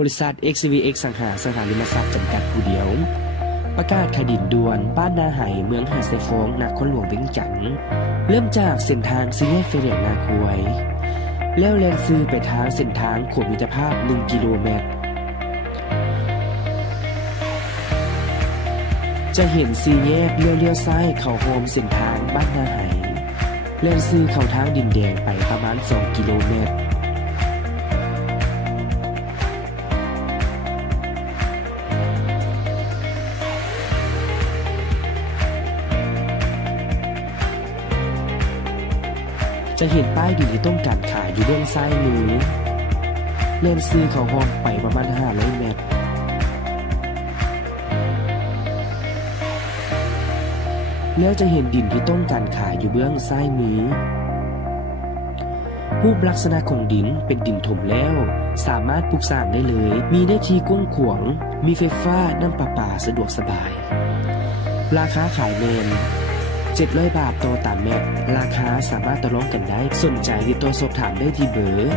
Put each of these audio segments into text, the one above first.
บริษัท XVX สังหาริมทรัพย์จำกัดผู้เดียวประกาศขายดินด่วนบ้านนาไห่เมืองหาดไซฟงนครหลวงเวียงจันทน์เริ่มจากเส้นทางสี่แยกไฟแดงนาควยแล้วแล่นซื้อไปทางเส้นทางขวบมิตรภาพ1กิโลเมตรจะเห็นสี่แยกเลี้ยวซ้ายเข้าโฮมเส้นทางบ้านนาไห่แล่นซื้อเข้าทางดินแดงไปประมาณ2กิโลเมตรจะเห็นป้ายดินที่ต้องการขายอยู่เบื้องซ้ายมือเล่นซื้อเข้าห้องไปประมาณ500 เมตรแล้วจะเห็นดินที่ต้องการขายอยู่เบื้องซ้ายมือรูปลักษณะของดินเป็นดินถมแล้วสามารถปลูกสร้างได้เลยมีเนื้อที่กว้างขวางมีไฟฟ้าน้ำประปาสะดวกสบายราคาขายแมน700 บาทต่อตามเม็ดราคาสามารถต่อรองกันได้สนใจติดต่อสอบถามได้ที่เบอร์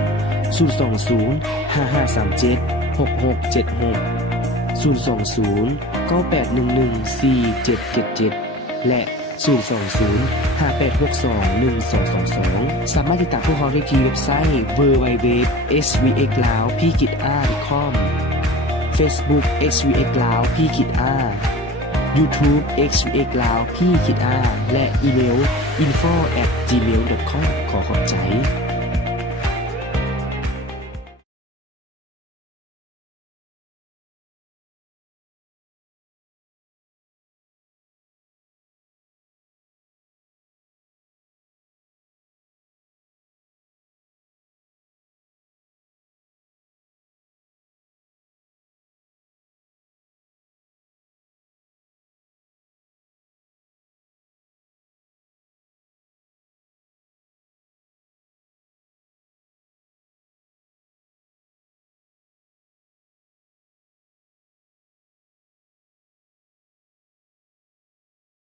020-5537-6676 020-9811-4777 และ 020-5862-1222 สามารถติดตามพวกเราได้ที่เว็บไซต์ www.svxlaos.com Facebook svx lao YouTube XVX ลาวพี่คิดและอีเมล info@gmail.com ขอขอบใจ